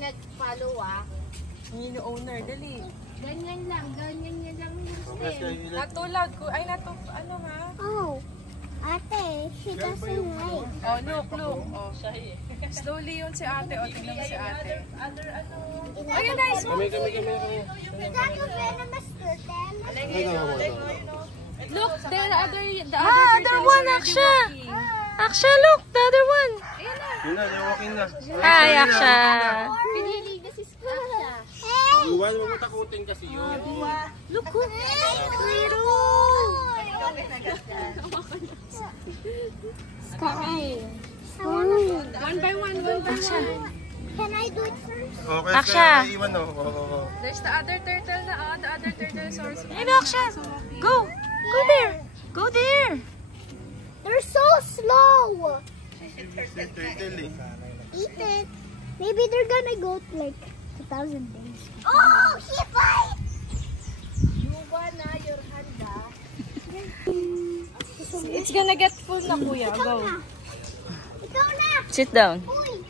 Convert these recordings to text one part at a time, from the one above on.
nag-follow Yung owner, dali. Ganyan lang yung stem. Not too loud ko. Ay, ano ha? Oh, ate, she doesn't like. Oh, look. Oh, slowly yun si ate. Oh, tingnan mo si ate. Ayun, nice. Kami. Is that a venomous turtle? Look, the other one, Aksha. Aksha, look, the other one. Yun na, walking na. Hi, Aksha. Pinili na si Aksha. Iwan mo takutin kasi yun. Look, who? Sky. One by one. Can I do it first? Okay, Aksha. iwan o. There's the other turtle na, the other turtle source. Hey, Aksha. Go there. Go there. They're so slow. Turtle eh. Eat it. Maybe they're gonna go like 1,000 days. Oh, he bites! You wanna your handa? It's gonna get full na, kuya. Go. Ikaw na! Sit down. Uy!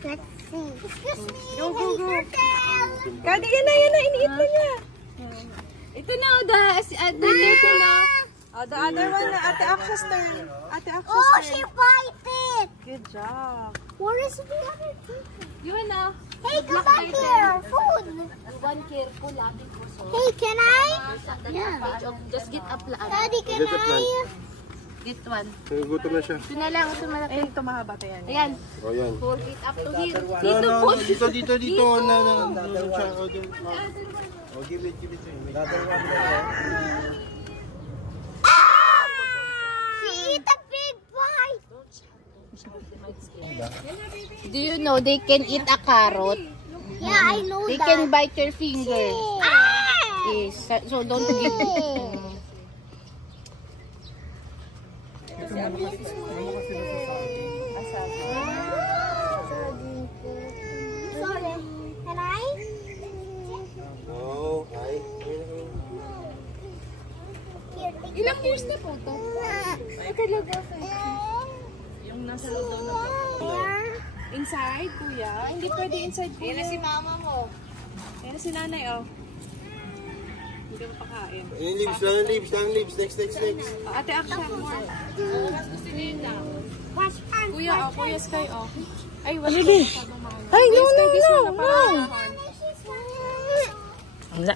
Let's see. Excuse me, Go. turtle! Kadi, yan na. Iniit na niya. Ito na, the turtle na. Oh, the other one na, Ate Aksha's turn. Oh, she bite it! Good job. Where is the other turtle? Yun na. Hey, come back here! Food! Hey, can I? Yeah. Just get up lang. Daddy, can I? Get one. Gutom na siya. Ito na lang, ito malaki. Eh, ito mahaba to yan. Ayan. O yan. Hold it up to here. Dito. Dito. O, give it. She eat a big bite. Do you know they can eat a carrot? Yeah, I know They that. can bite your finger. Yes, so don't give Sorry. Can I? No, ay. Here, take Ilang years na po ito? Ay, talaga. Yung nasa loob daw na po. Inside, kuya? Hindi pwede inside, kuya. Yan na si mama mo. Yan na si nanay, oh. Hindi ko pakain. Yung leaves. Next. Ate Aksha, more. Mas gusto niyo yun lang. Kuya, oh. Kuya Sky, oh. Ay, wala ko masyadong mahal. Ay, Kuya Sky, this one na no. parang ahon. Wala.